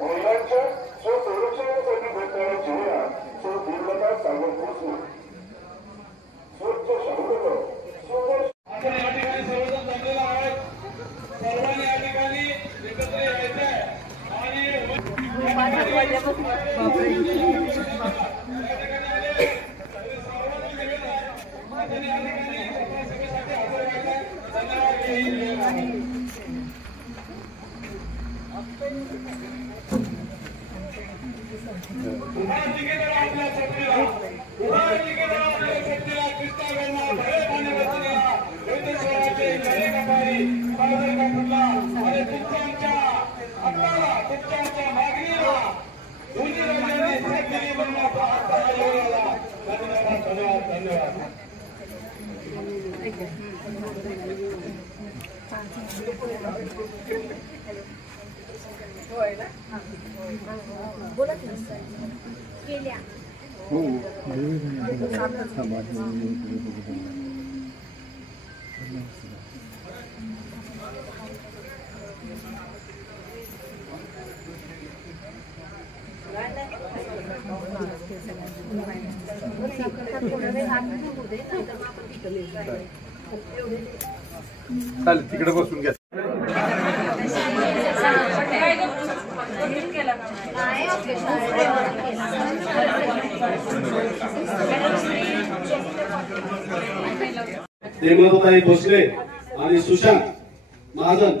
महिलांच्या स्वसंरक्षणासाठी भेटणाऱ्या जिल्हा स्वदीर्घता सागर पोचणे स्वच्छ शांतता आपण या ठिकाणी सर्वजण जमलेला आहोत. सर्वांनी या ठिकाणी एकत्र यायचं आहे आणि बोला केल्या चालेल तिकडे बसून घ्या. हेमलताई भोसले आणि सुशांत महाजन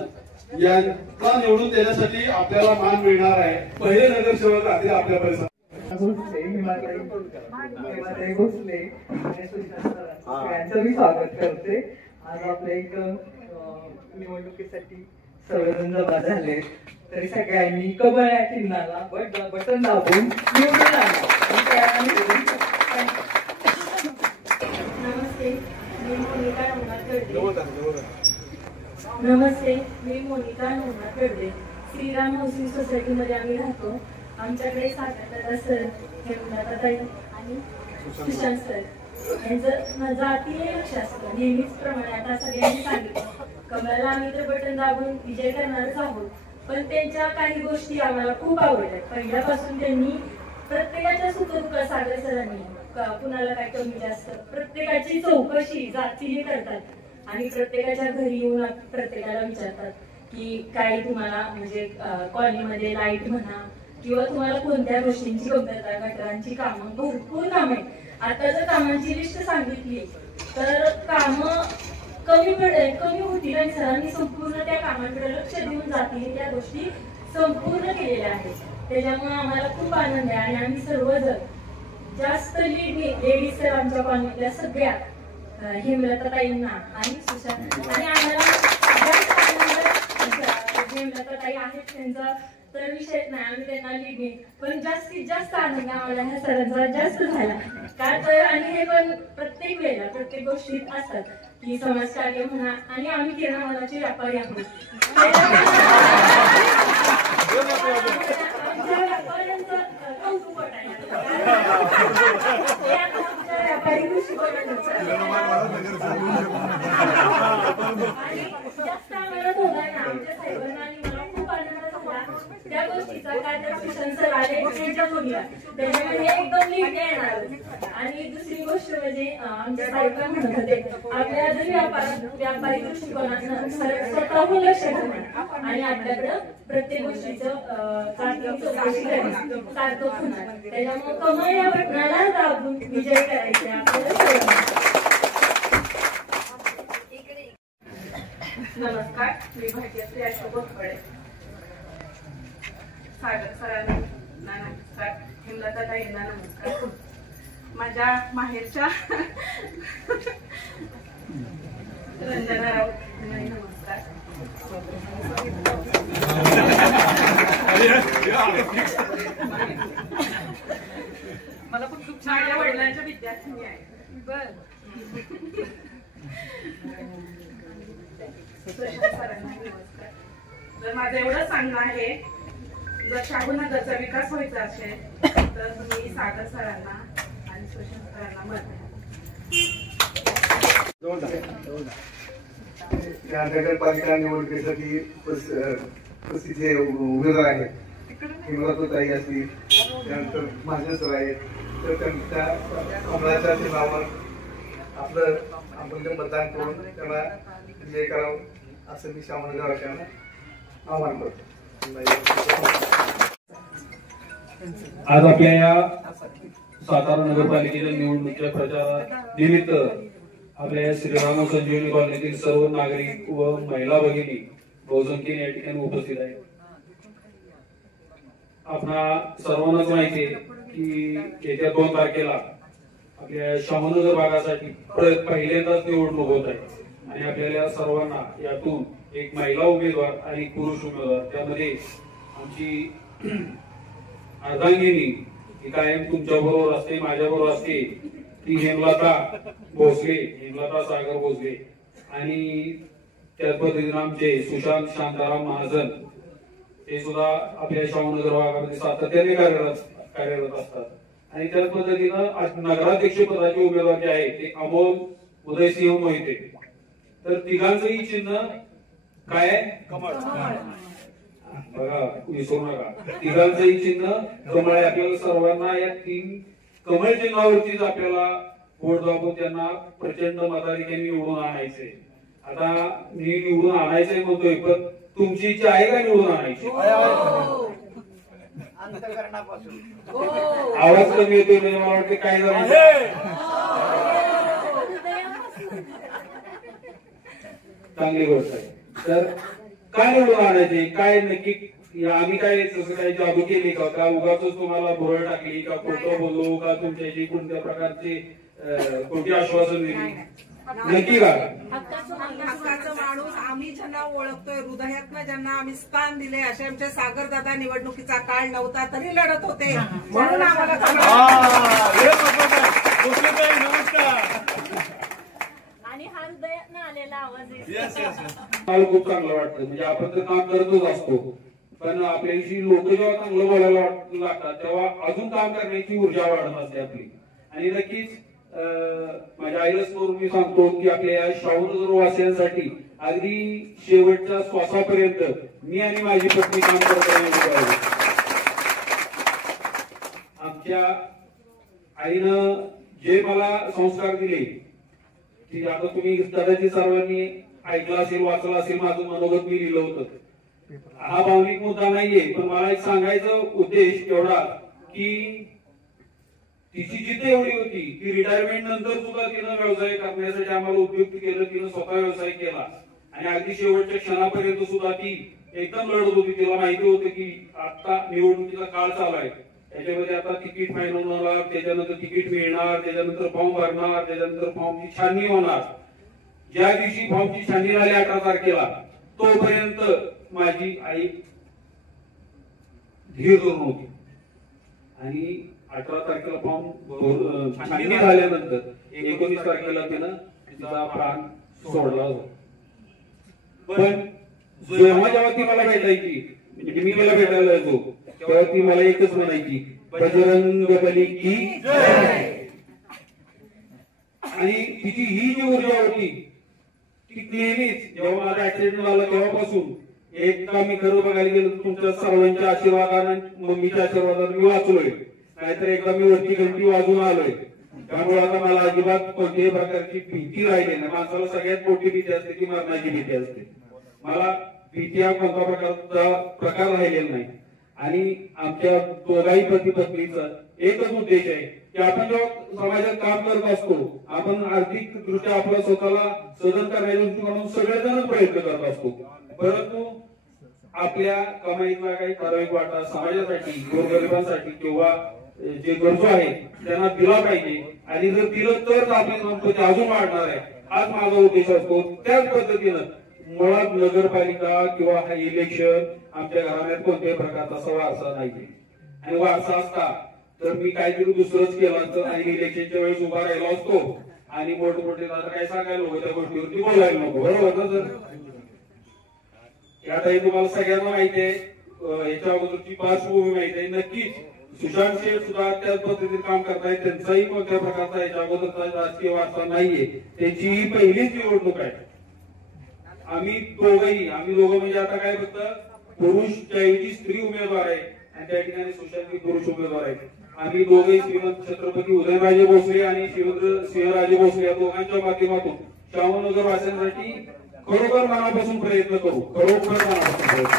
यांना निवडून देण्यासाठी आपल्याला मान मिळणार आहे. पहिले नगरसेवक राहतील आपल्या परिसरात. भोसले यांचं मी स्वागत करते. आज आपल्या एक निवडणुकीसाठी सर्वजण जमा झाले तरी सगळ्यांनी कमळ या चिन्हाला बटन दाबून निवडून आला. नमस्ते, मी मोनिका नवनाथ कडे. श्रीराम हाऊसिंग सोसायटीमध्ये आम्ही राहतो. आमच्याकडे सागरदादा सर, हेमलताताई आणि सुशांत सर यांचं जातीय लक्ष असतं. नेहमीच प्रमाणे आता सगळ्यांनी सांगितलं कमळाला आम्ही तर बटन दाबून विजय करणारच आहोत. पण त्यांच्या काही गोष्टी आम्हाला खूप आवडल्या. पहिल्यापासून त्यांनी प्रत्येकाच्या सुखदुःखात सागर सरांनी कुणाला काय कमी जास्त प्रत्येकाची चौकशी जातीने करतात आणि प्रत्येकाच्या घरी येऊन प्रत्येकाला विचारतात की काय तुम्हाला म्हणजे कॉलनीमध्ये लाईट म्हणा किंवा तुम्हाला कोणत्या गोष्टींची कमतरता, गटारांची कामं, भरपूर कामं आहेत. आता जर कामांची लिस्ट सांगितली तर कामं कमी होतील आणि सरांनी संपूर्ण त्या कामांकडे लक्ष देऊन जातील त्या गोष्टी संपूर्ण केलेल्या आहेत. त्याच्यामुळे आम्हाला खूप आनंद आहे आणि आम्ही सर्वजण जास्त लेडीज सर आमच्या कॉलनीतल्या सगळ्या हेमलताताईंना आणि सुशांत आणि आम्हाला हेमलताताई आहेत त्यांचा तर विषय नाही. आम्ही त्यांना लिहिणे पण जास्तीत जास्त आनंद आम्हाला ह्या सरांचा जास्त झाला. का तर आणि हे पण प्रत्येक वेळेला प्रत्येक गोष्टीत असतात की समाजकार्य म्हणा आणि आम्ही किराणामालाचे व्यापारी आहोत. व्यापाऱ्यांचं कौतुक वाटायला व्यापारी कृषी आणि जास्त आम्हाला धोका ना आमच्या साहेबांना आणि मला खूप आनंद झाला त्या गोष्टीचा. काय तर सुशांत सर आले त्यांच्या बोलला त्याच्यामध्ये एकदम लीड येणार. आणि दुसरी गोष्ट म्हणजे आमच्या साहेब काय म्हणत होते आपल्या जर व्यापारी दृष्टिकोनातून स्वतःहून लक्ष ठेवणार आणि आपल्याकडं प्रत्येक गोष्टीचं चौकशी सार्थक होणार. त्याच्यामुळे कमळ या बटनाला दाबून विजय करायचे आपल्याला. नमस्कार, मी भाग्यश्री अशोक गोखळे. सागर सरांना नमस्कार, हेमलताताईंना नमस्कार. माझ्या माहेरच्या रंजना राऊत नमस्कार. मला पण खूप माझ्या वडिलांच्या विद्यार्थिनी आहे. बर तर माझं एवढं सांगणं आहे जर शाहूनगरचा विकास व्हायचा असेल तर तुम्ही सागर सरांना आणि सुशांत सरांना मत या नगरपालिका निवडणुकीसाठी तिथे उमेदवार आहेत हिमवताई असतील, त्यानंतर माझे सर आहेत, तर त्यांच्या कमळाच्या चिन्हावर आपलं आपण ते मतदान करून त्यांना विजय करावं असं मी सामान्यवासियांना आवाहन करतो. आज आपल्या या सातारा नगरपालिकेच्या निवडणुकीच्या प्रचारानिमित्त आपल्या श्रीराम संजीवनी कॉलनीतील सर्व नागरिक व महिला भगिनी बहुसंख्येने या ठिकाणी उपस्थित आहेत. आपणा सर्वांनाच माहिती आहे की येत्या 2 तारखेला आपल्या शाहूनगर भागासाठी पहिल्यांदाच निवडणूक होत आहे आणि आपल्याला सर्वांना यातून एक महिला उमेदवार आणि पुरुष उमेदवार, त्यामध्ये आमची अर्धांगिनी ही कायम तुमच्या बरोबर असते, माझ्या बरोबर असते, ती हेमलता भोसले, हेमलता सागर भोसले, आणि त्याच पद्धतीने आमचे सुशांत शांताराम महाजन हे सुद्धा आपल्या शाहूनगर भागामध्ये सातत्याने कार्यरत असतात. आणि त्याच पद्धतीनं नगराध्यक्ष पदाचे उमेदवार जे आहेत ते अमोल उदयसिंह मोहिते. तर तिघांचंही चिन्ह काय आहे? कमळ. बघा, विसरू नका, तिघांचंही चिन्ह कमळ आहे. आपल्याला सर्वांना या 3 कमळ चिन्हावरतीच आपल्याला वोट दाबून त्यांना प्रचंड मताधिक्याने निवडून आणायचंय. आता मी निवडून आणायचंय म्हणतोय, पण तुमची इच्छा आहे का निवडून आणायची? आवाज कमी येतोय म्हणजे मला वाटतं काय झालं. चांगली गोष्ट आहे. तर काय निवडून आणायचे, काय नक्की आम्ही काय तसं काही जादू केली का उगाच तुम्हाला भोळ टाकली का, खोटं बोललो का, तुमच्याशी कोणत्या प्रकारचे कोणती आश्वासन दिली, नक्की का? हक्काचं माणूस आम्ही ज्यांना ओळखतोय, हृदयातनं ज्यांना आम्ही स्थान दिले, असे आमचे सागर दादा निवडणुकीचा काळ नव्हता तरी लढत होते, म्हणून आम्हाला आणि हा हृदयातनं आलेला आवाज मला खूप चांगलं वाटतं. म्हणजे आपण तर काम करतच असतो, पण आपल्याशी लोक जेव्हा चांगलं बोलायला लागतात तेव्हा अजून काम करण्याची ऊर्जा वाढत असते आपली. आणि नक्कीच माझ्या आईला समोरून मी सांगतो की आपल्या या शाहूनगर वासियांसाठी अगदी शेवटच्या श्वासापर्यंत मी आणि माझी पत्नी काम करत आहे. आमच्या आईनं जे मला संस्कार दिले की आता तुम्ही कदाचित सर्वांनी ऐकलं असेल, वाचलं असेल, माझं मनोगत मी लिहिलं होतं. हा भावनिक मुद्दा नाहीये, पण मला एक सांगायचा उद्देश एवढा की तिची जिद्द एवढी होती की रिटायरमेंट नंतर सुद्धा तिनं व्यवसाय करण्यासाठी आम्हाला उपयुक्त केलं, तिनं स्वतः व्यवसाय केला आणि अगदी शेवटच्या क्षणापर्यंत सुद्धा ती एकदम लढत होती. तिला माहिती होतं की आता निवडणुकीचा काळ चालू आहे, त्याच्यामध्ये आता तिकीट फायनल होणार, त्याच्यानंतर तिकीट मिळणार, त्याच्यानंतर फॉर्म भरणार, त्याच्यानंतर फॉर्मची छाननी होणार. ज्या दिवशी फॉर्मची छाननी झाली 18 तारखेला, तोपर्यंत माझी आई धीर धरून होती. आणि 18 तारखेला फॉर्म छाननी झाल्यानंतर 19 तारखेला तिनं तिचा प्राण सोडला होता. पण जेव्हा ती मला भेटायची, म्हणजे मी तिला भेटायला येतो, तेव्हा ती मला एकच म्हणायची, बजरंगबली की जय. आणि तिची ही जी ऊर्जा होती ती नेहमीच, जेव्हा माझा ऍक्सिडेंट झाला तेव्हापासून एकदा मी खरं बघायला गेलो तुमच्या सर्वांच्या आशीर्वादाने, मम्मीच्या आशीर्वादाने मी वाचलोय, नाहीतर एकदा मी वरती घंटी वाजून आलोय. त्यामुळे आता मला अजिबात कोणत्याही प्रकारची भीती राहिली नाही. माणसाला सगळ्यात मोठी भीती असते ती मरणाची भीती असते. मला भीती हा कोणत्या प्रकारचा प्रकार राहिलेला नाही. आणि आमच्या दोघाही पती पत्नीचा एकच उद्देश आहे की आपण जेव्हा समाजात काम करत असतो, आपण आर्थिक दृष्ट्या आपल्या स्वतःला सदन करण्याच्या दृष्टिकोनातून सगळेजणच प्रयत्न करत असतो, परंतु आपल्या कमाईतला काही ठराविक वाटा समाजासाठी, गोरगरिबांसाठी किंवा जे गरजू आहेत त्यांना दिला पाहिजे. आणि जर दिलं तर आपली संपत्ती अजून वाढणार आहे, हाच माझा उद्देश असतो. त्याच पद्धतीनं मुळात नगरपालिका किंवा हा इलेक्शन आमच्या घराण्यात कोणत्याही प्रकारचा असा वारसा नाही. आणि वारसा असता तर मी काहीतरी दुसरंच केलं असतं आणि इलेक्शनच्या वेळेस उभा राहिला असतो आणि मोठमोठे दादा काय सांगायला नको, त्या गोष्टीवरती बोलायला नको, बरोबर ना सर? यातही तुम्हाला सगळ्यांना माहिती आहे, याच्या अगोदरची पार्श्वभूमी माहिती आहे. नक्कीच सुशांत सिंह सुद्धा त्याच पद्धतीने काम करतायत, त्यांचाही कोणत्या प्रकारचा याच्या अगोदरचा राजकीय वारसा नाहीये, त्यांची ही पहिलीच निवडणूक आहे. आम्ही दोघं म्हणजे आता काय फक्त पुरुषच्या ऐवजी स्त्री उमेदवार आहे आणि त्या ठिकाणी सुशांत पुरुष उमेदवार आहेत. आम्ही दोघेही श्रीमंत छत्रपती उदयनराजे भोसले आणि श्रीमंत सिंहराजे भोसले या दोघांच्या माध्यमातून श्रावणनगर वासियांसाठी खरोखर मनापासून प्रयत्न करू. खरोखर मनापासून प्रयत्न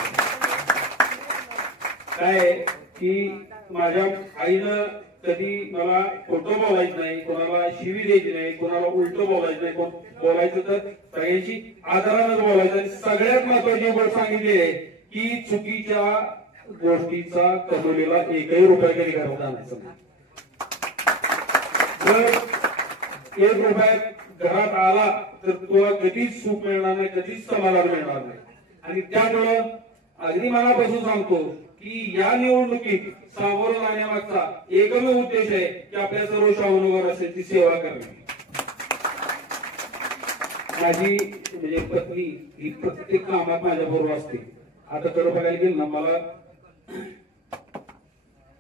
काय की माझ्या आईनं कधी मला खोटं बोलायचं नाही, कोणाला शिवी द्यायची नाही, कोणाला उलट बोलायचं नाही. बोलायचं तर सगळ्यांची आदरानंच बोलायचं. आणि सगळ्यात महत्वाची गोष्ट सांगितली आहे की चुकीच्या गोष्टीचा कमवलेला एकही रुपया कधी घरात आणायचा नाही. जर 1 रुपया घरात आला तर तुला कधीच सुख मिळणार नाही, कधीच समाधान मिळणार नाही. आणि त्यामुळं अगदी मनापासून सांगतो की या निवडणुकीत सामोरं जाण्यामागचा एकमेव उद्देश आहे की आपल्या सर्व श्रावणनगर वासियांची सेवा करणे. माझी म्हणजे पत्नी ही प्रत्येक कामात माझ्या बरोबर असते. आता खरं बघायला गेलं ना, मला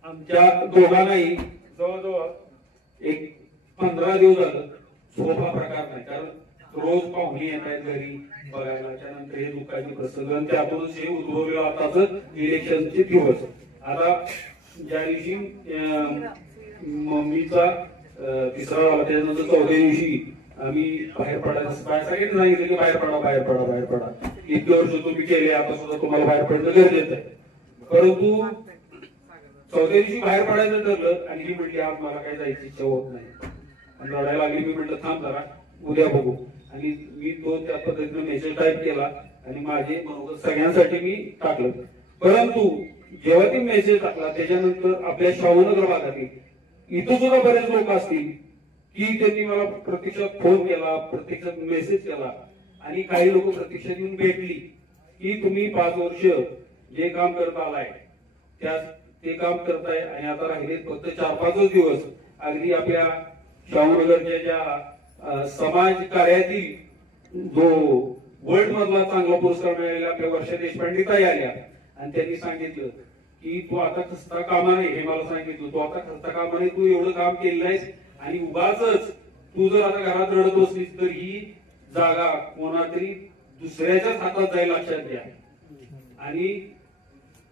आमच्या दोघांनाही जवळजवळ एक 15 दिवस झालं झोपा प्रकार नाही. कारण रोज पाहुणे येत आहेत घरी बघायला, त्यानंतर हे दुःखाचे प्रसंग आणि त्यातूनच हे उद्भवलेलं आताच इलेक्शनचे दिवस. आता ज्या दिवशी मम्मीचा तिसरा झाला त्याच्यानंतर 4थ्या दिवशी आम्ही बाहेर पडायचं सगळ्यांनी सांगितलं की बाहेर पडा बाहेर पडा बाहेर पडा. इतके वर्ष तुम्ही केले, आता सुद्धा तुम्हाला बाहेर पडणं गरजेचं आहे. परंतु 4थ्या दिवशी बाहेर पडायचं ठरलं आणि ही म्हटली आज मला काही जायची इच्छा होत नाही आणि रडायला लागली. मी म्हटलं थांब जरा उद्या बघू. आणि मी तो त्या पद्धतीने मेसेज टाईप केला आणि माझे मनोगत सगळ्यांसाठी मी टाकलं. परंतु जेव्हा ते मेसेज टाकला त्याच्यानंतर आपल्या श्रावणनगर भागातील इथं सुद्धा बरेच लोक असतील की त्यांनी मला प्रत्यक्षात फोन केला, प्रत्यक्षात मेसेज केला आणि काही लोक प्रत्यक्षात येऊन भेटली की तुम्ही 5 वर्ष जे काम करत आलाय ते काम करताय आणि आता राहिले फक्त 4-5 दिवस. अगदी आपल्या श्रावणनगरच्या ज्या समाज कार्यातील जो वर्ल्ड मधला चांगला पुरस्कार मिळालेला आपल्या वर्षा देशपांडे ताई आल्या आणि त्यांनी सांगितलं की तू आता खस्ता कामा नाही. हे मला सांगितलं तू आता खस्ता कामा नाही, तू एवढं काम केलेलं आहेस आणि उगाच तू जर आता घरात रडत बसलीस तर ही जागा कोणातरी दुसऱ्याच्याच हातात जाईल लक्षात घ्या. आणि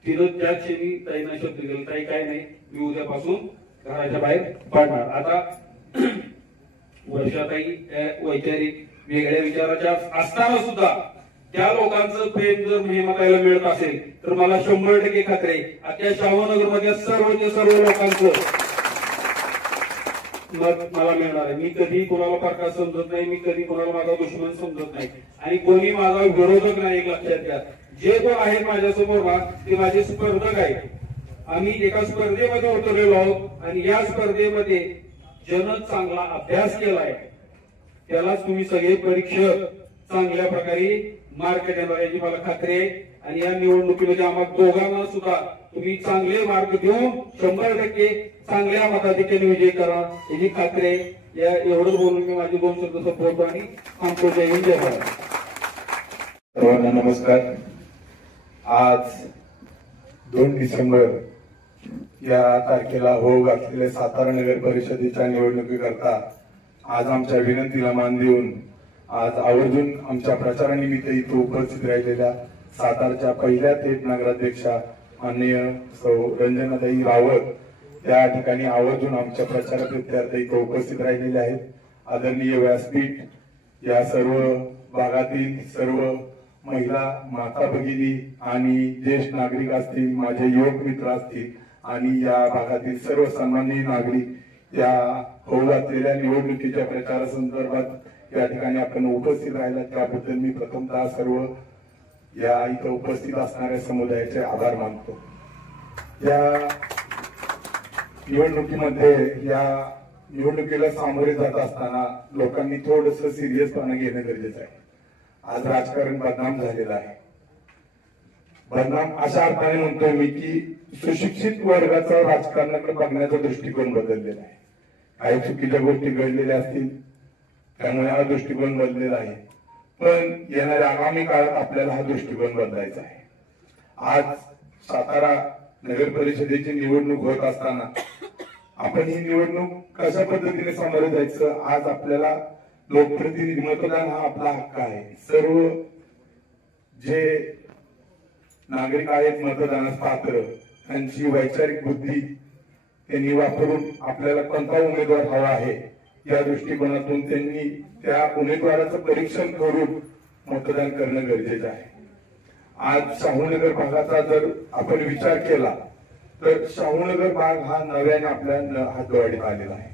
तिनं त्या क्षणी ताईंना शब्द दिला ताई काय नाही, मी उद्यापासून घराच्या बाहेर पडणार. आता वर्षाताई वैचारिक वेगळ्या विचाराच्या असताना सुद्धा त्या लोकांचं प्रेम जर हेमाताईला मिळत असेल तर मला 100% खात्री आहे अख्ख्या श्रावणनगर मध्ये सर्व लोकांचं मत मला मिळणार आहे. मी कधी कोणाला प्रकार समजत नाही, मी कधी कोणाला माझा दुश्मन समजत नाही आणि कोणी माझा विरोधक नाही. एक लक्षात घ्या, जे कोण आहेत माझ्यासमोर ना ते माझे स्पर्धक आहेत. आम्ही एका स्पर्धेमध्ये उतरलेलो आहोत आणि या स्पर्धेमध्ये ज्यानं चांगला अभ्यास केलाय त्यालाच तुम्ही सगळे परीक्षक चांगल्या प्रकारे मार्क देणार याची मला खात्री आहे. आणि या निवडणुकीमध्ये आम्हाला दोघांना सुद्धा तुम्ही चांगले मार्क देऊन 100% चांगल्या मताधिक्याने विजय करा याची खात्री आहे. या एवढं बोलून मी माझे 2 शब्द संपवतो आणि थांबतो. जय हिंद जय भारत. सर्वांना नमस्कार. आज 2 डिसेंबर या तारखेला होऊ घातलेल्या सातारा नगर परिषदेच्या निवडणुकीकरता आज आमच्या विनंतीला मान देऊन आज आवर्जून आमच्या प्रचारानिमित्त इथे उपस्थित राहिलेल्या सातारच्या पहिल्या थेट नगराध्यक्षा माननीय सौ रंजनाताई रावत त्या ठिकाणी आवर्जून आमच्या प्रचारार्थ इथे उपस्थित राहिलेले आहेत. आदरणीय व्यासपीठ, या सर्व भागातील सर्व महिला माता भगिनी आणि ज्येष्ठ नागरिक असतील, माझे युवक मित्र असतील आणि या भागातील सर्व सन्माननीय नागरिक या होऊ घातलेल्या निवडणुकीच्या प्रचारासंदर्भात या ठिकाणी आपण उपस्थित राहिला त्याबद्दल मी प्रथमतः सर्व या इथं उपस्थित असणाऱ्या समुदायाचे आभार मानतो. या निवडणुकीमध्ये या निवडणुकीला सामोरे जात असताना लोकांनी थोडंसं सिरियसपणा घेणं गरजेचं आहे. आज राजकारण बदनाम झालेलं आहे. बदनाम अशा अर्थाने म्हणतोय मी की सुशिक्षित वर्गाचा राजकारणाकडे बघण्याचा दृष्टिकोन बदललेला आहे. काही चुकीच्या गोष्टी घडलेल्या असतील त्यामुळे हा दृष्टिकोन बदललेला आहे. पण येणाऱ्या आगामी काळात आपल्याला हा दृष्टिकोन बदलायचा आहे. आज सातारा नगर परिषदेची निवडणूक होत असताना आपण ही निवडणूक कशा पद्धतीने सामोरे जायचं, आज आपल्याला लोकप्रतिनिधी मतदान हा आपला हक्क आहे. सर्व जे नागरिक आहेत मतदानास पात्र, त्यांची वैचारिक बुद्धी त्यांनी वापरून आपल्याला कोणता उमेदवार हवा आहे या दृष्टिकोनातून त्यांनी त्या उमेदवाराचं परीक्षण करून मतदान करणं गरजेचं आहे. आज शाहूनगर भागाचा जर आपण विचार केला तर शाहूनगर भाग हा नव्याने आपल्या हद्दवाढीत आलेला आहे.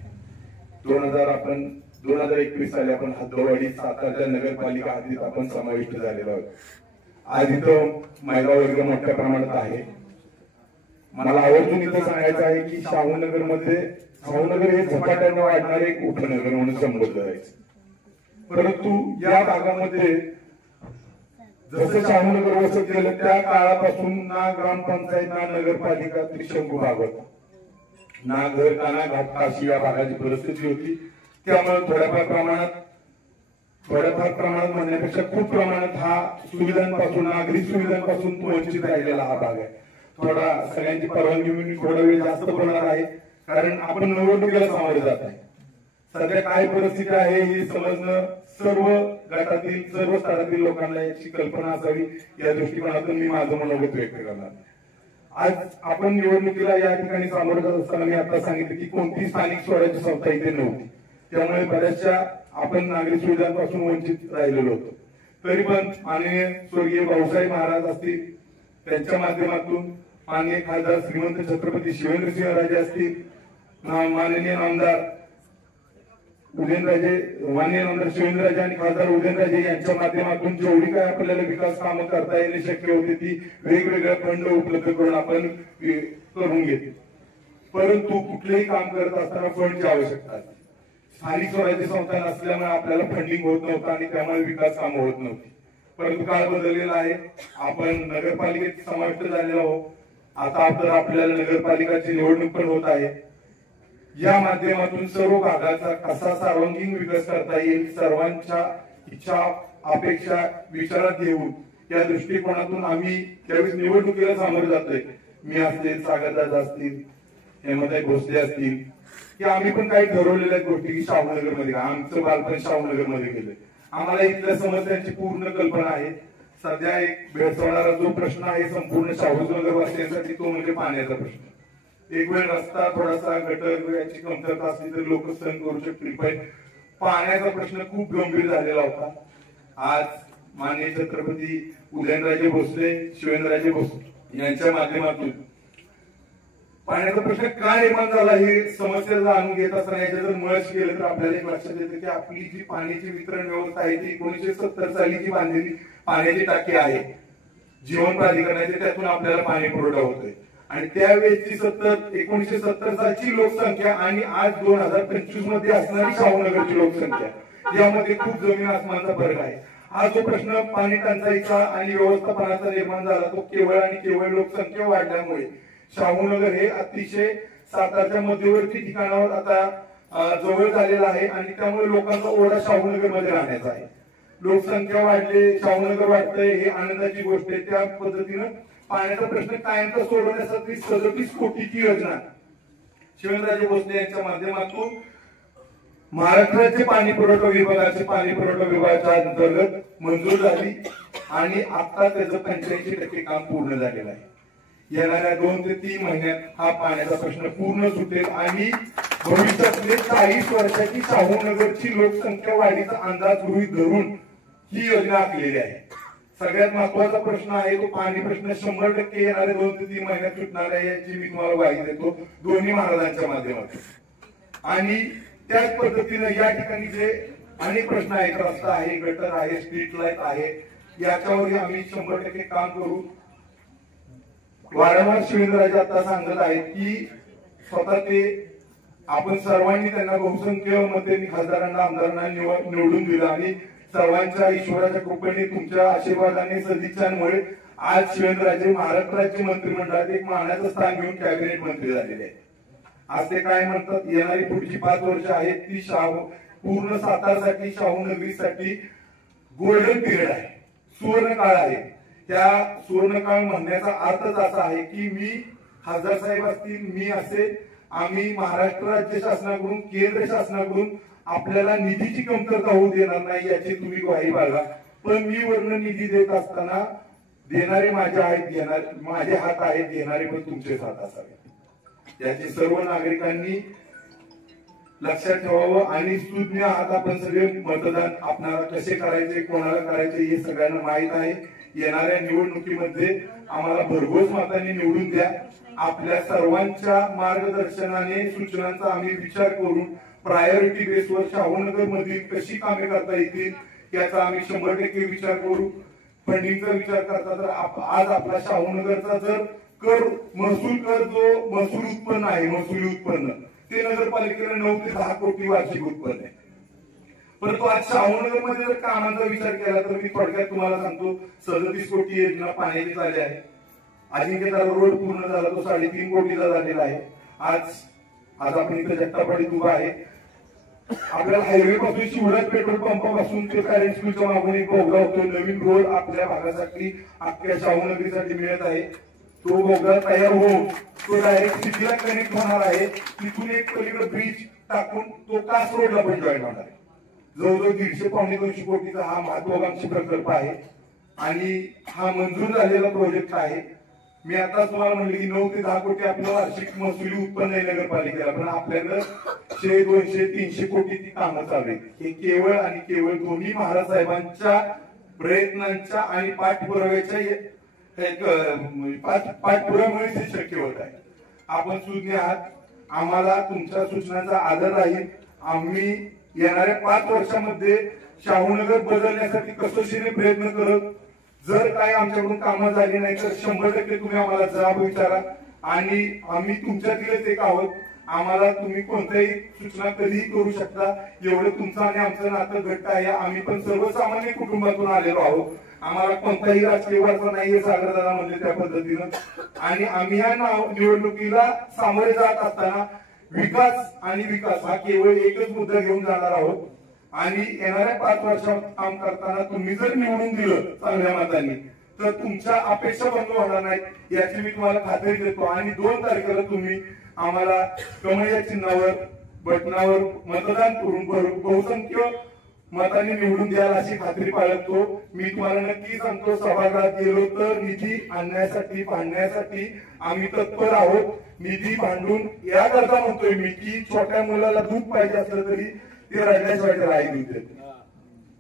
2021 साली आपण हद्दवाढी सातारच्या नगरपालिका हद्दीत आपण समाविष्ट झालेलो आहोत. आज इथं महिला वर्ग मोठ्या प्रमाणात आहे. मला आवर्जून इथं सांगायचं आहे की शाहूनगर हे झपाट्याने वाढणारे एक उपनगर म्हणून संबोधलं जायचं. परंतु या भागामध्ये जसं शाहूनगर वसत गेलं त्या काळापासून ना ग्रामपंचायत ना नगरपालिका त्रिशंकू भाग होता, ना घर ना घाट अशी या भागाची परिस्थिती होती. त्यामुळे थोड्याफार प्रमाणात म्हणण्यापेक्षा खूप प्रमाणात हा सुविधांपासून, नागरिक सुविधांपासून वंचित राहिलेला हा भाग आहे. थोडा सगळ्यांची परवानगी मिळून थोडा वेळ जास्त बोलणार आहे, कारण आपण निवडणुकीला सामोरे जात आहे. सध्या काय परिस्थिती आहे हे समजणं सर्व गटातील, सर्व स्तरातील लोकांना याची कल्पना असावी या दृष्टिकोनातून मी माझं मनोगत व्यक्त करणार. आज आपण निवडणुकीला या ठिकाणी सामोरं जात असताना मी आता सांगितलं की कोणती स्थानिक स्वराज्य संस्था इथे नव्हती. त्यामुळे बऱ्याचशा आपण नागरिक सुविधांपासून वंचित राहिलेलो होतो. तरी पण माननीय स्वर्गीय भाऊसाहेब महाराज असतील, त्यांच्या माध्यमातून माननीय खासदार श्रीमंत छत्रपती शिवेंद्रसिंहराजे असतील, माननीय आमदार शिवेंद्रराजे आणि खासदार उदयनराजे यांच्या माध्यमातून जेवढी काय आपल्याला विकास कामं करता येणे शक्य होते ती वेगवेगळ्या फंड उपलब्ध करून आपण करून घेतले. परंतु कुठलेही काम करत असताना फंडची आवश्यकता असते. स्थानिक स्वराज्य संस्था नसल्यामुळे आपल्याला फंडिंग होत नव्हतं आणि त्यामुळे विकास कामं होत नव्हती. परंतु काळ बदललेला आहे. आपण नगरपालिकेत समाविष्ट झालेलो आहोत. आता तर आपल्याला नगरपालिकाची निवडणूक पण होत आहे. या माध्यमातून सर्व भागाचा कसा सर्वांगीण विकास करता येईल, सर्वांच्या इच्छा अपेक्षा विचारात घेऊन या दृष्टिकोनातून आम्ही त्यावेळेस निवडणुकीला सामोरे जातोय. मी असतील, सागरदादा असतील, हेमंतताई भोसले असतील, की आम्ही पण काही ठरवलेल्या गोष्टी की शाहूनगर मध्ये, आमचं बालपण शाहूनगर मध्ये गेलंय. आम्हाला इथल्या समस्यांची पूर्ण कल्पना आहे. सध्या एक भेडसावणारा जो प्रश्न आहे संपूर्ण शाहूनगर वासियांसाठी तो म्हणजे पाण्याचा प्रश्न. एक वेळ रस्ता थोडासा गटर याची कमतरता असली तरी लोक सहन करू शकतील, पण पाण्याचा प्रश्न खूप गंभीर झालेला होता. आज माननीय छत्रपती उदयनराजे भोसले, शिवेंद्रराजे भोसले यांच्या माध्यमातून पाण्याचा प्रश्न का निर्माण झाला हे समस्या जाणून घेत असताना याच्या जर मळच केलं तर आपल्याला एक लक्षात येतं की आपली जी पाण्याची वितरण व्यवस्था आहे ती 1970 साली जी बांधलेली पाण्याची टाकी आहे जीवन प्राधिकरणाची, त्यातून आपल्याला पाणी पुरवठा होतोय. आणि त्यावेळेची 1970 सालची लोकसंख्या आणि आज 2025 मध्ये असणारी शाहूनगरची लोकसंख्या यामध्ये खूप जमीन आसमानाचा फरक आहे. हा जो प्रश्न पाणी टंचाईचा आणि व्यवस्थापनाचा निर्माण झाला तो केवळ आणि केवळ लोकसंख्या वाढल्यामुळे शाहूनगर हे अतिशय सातारच्या मध्यवर्ती ठिकाणावर आता जवळ झालेला आहे आणि त्यामुळे लोकांचा ओढा शाहूनगर मध्ये राहण्याचा आहे. लोकसंख्या वाढले, शाहूनगर वाढतंय हे आनंदाची गोष्ट आहे. त्या पद्धतीनं पाण्याचा प्रश्न कायमचा सोडवण्यासाठी 37 कोटीची योजना शिवेंद्रराजे भोसले यांच्या माध्यमातून महाराष्ट्राचे पाणी पुरवठा विभागाचे पाणी पुरवठा विभागाच्या अंतर्गत मंजूर झाली आणि आता त्याचं 85% काम पूर्ण झालेलं आहे. येणाऱ्या 2 ते 3 महिन्यात हा पाण्याचा प्रश्न पूर्ण सुटेल आणि भविष्यातले 40 वर्षाची शाहूनगरची लोकसंख्या वाढीचा अंदाज गृहीत धरून ही योजना आखलेली आहे. सगळ्यात महत्वाचा प्रश्न आहे तो पाणी प्रश्न 100% येणाऱ्या 2 ते 3 महिन्यात सुटणार आहे याची मी तुम्हाला ग्वाही देतो दोन्ही महाराजांच्या माध्यमातून. आणि त्याच पद्धतीनं या ठिकाणी जे अनेक प्रश्न आहेत, रस्ता आहे, गटर आहे, स्ट्रीट लाईट आहे, याच्यावरही आम्ही 100% काम करू. वारंवार शिवेंद्रराजे आता सांगत आहेत की स्वतः ते आपण सर्वांनी त्यांना बहुसंख्य मते खासदारांना आमदारांना निवडून दिलं आणि सर्वांच्या ईश्वराच्या कृपेने तुमच्या आशीर्वादाने सदिच्छांमुळे आज शिवेंद्रराजे महाराष्ट्राचे मंत्रिमंडळात एक मानाचं स्थान घेऊन कॅबिनेट मंत्री झालेले आहेत. आज ते काय म्हणतात, येणारी पुढची 5 वर्ष आहेत ती पूर्ण सातारसाठी, शाहूनगरीसाठी गोल्डन पिरियड आहे, सुवर्ण काळ आहे. त्या सुवर्णकाळ म्हणण्याचा अर्थच असा आहे की मी खासदार साहेब असतील, मी असेल, आम्ही महाराष्ट्र राज्य शासनाकडून केंद्र शासनाकडून आपल्याला निधीची कमतरता होऊ देणार नाही याची तुम्ही ग्वाही बाळगा. पण मी वर्ण निधी देत असताना देणारे माझे हात आहेत, देणारे पण तुमचेच हात असावे याची सर्व नागरिकांनी लक्षात ठेवावं. आणि सुज्ञ आहात आपण सगळे. मतदान आपल्याला कसे करायचे, कोणाला करायचे हे सगळ्यांना माहित आहे. येणाऱ्या निवडणुकीमध्ये आम्हाला भरघोस मतांनी निवडून द्या. आपल्या सर्वांच्या मार्गदर्शनाने सूचनांचा आम्ही विचार करून प्रायोरिटी बेसवर शाहूनगर मधील कशी कामे करता येतील याचा आम्ही 100% विचार करू. फंडिंगचा विचार करता तर आज आपला शाहूनगरचा जर महसूल कर जो महसूल उत्पन्न आहे, महसुली उत्पन्न ते नगरपालिकेला 9 ते 10 कोटी वार्षिक उत्पन्न आहे. परंतु आज शाहूनगर मध्ये जर कामांचा विचार केला तर मी थोडक्यात तुम्हाला सांगतो, 37 कोटी योजना पाण्याची झाली आहे. अजिंक्यतारा रोड पूर्ण झाला, तो 3.5 कोटीचा झालेला आहे. आज आपण इथं जगतापाडीत उभा आहे. आपल्याला हायवे पासून शिवराज पेट्रोल पंपापासून ते पॅरेंट स्कूलच्या मागून एक बोगदा होतो. नवीन रोड आपल्या भागासाठी अख्ख्या शाहूनगरीसाठी मिळत आहे. तो बोगदा तयार होऊन तो डायरेक्ट सिटीला कनेक्ट होणार आहे. तिथून एक पलीकडे ब्रिज टाकून तो कास रोडला पण जॉईन होणार आहे. जवळजवळ 150-200 कोटीचा हा महत्वाकांक्षी प्रकल्प आहे आणि हा मंजूर झालेला प्रोजेक्ट आहे. मी आता तुम्हाला म्हणले की 9 ते 10 कोटी आपलं वार्षिक महसुली उत्पन्न आहे नगरपालिकेला, पण आपल्याकडे 100, 200, 300 कोटी ती कामं चालू आहेत. हे केवळ आणि केवळ दोन्ही महाराज साहेबांच्या प्रयत्नांच्या आणि पाठपुराव्याच्या पाठपुराव्यामुळे हे शक्य होत आहे. आपण सुज्ञ आहात, आम्हाला तुमच्या सूचनांचा आदर राहील. आम्ही येणाऱ्या 5 वर्षामध्ये शाहूनगर बदलण्यासाठी कसोशीने प्रयत्न करत, जर काय आमच्याकडून कामं झाली नाही तर 100% तुम्ही आम्हाला जबाब विचारा आणि आम्ही तुमच्यातीलच एक आहोत. आम्हाला तुम्ही कोणत्याही सूचना कधीही करू शकता. एवढं तुमचं आणि आमचं नातं घट्ट आहे. आम्ही पण सर्वसामान्य कुटुंबातून आलेलो आहोत. आम्हाला कोणताही राजकीय वारसा नाहीये सागरदादा म्हणले त्या पद्धतीनं. आणि आम्ही या निवडणुकीला सामोरे जात असताना विकास आणि विकास हा केवळ एकच मुद्दा घेऊन जाणार आहोत. आणि येणाऱ्या 5 वर्षात काम करताना तुम्ही जर निवडून दिलं चांगल्या मतांनी तर तुमच्या अपेक्षा बंद होणार नाहीत याची मी तुम्हाला खात्री देतो. आणि 2 तारखेला तुम्ही आम्हाला कमळ या चिन्हावर बटनावर मतदान करून बहुसंख्य मतांनी निवडून द्याल अशी खात्री बाळगतो. मी तुम्हाला नक्की सांगतो, सभागृहात गेलो तर निधी आणण्यासाठी भांडण्यासाठी आम्ही तत्पर आहोत. निधी भांडून याकरता म्हणतोय मी की छोट्या मुलाला दूध पाहिजे असलं तरी ते रडल्याशिवाय राही देते.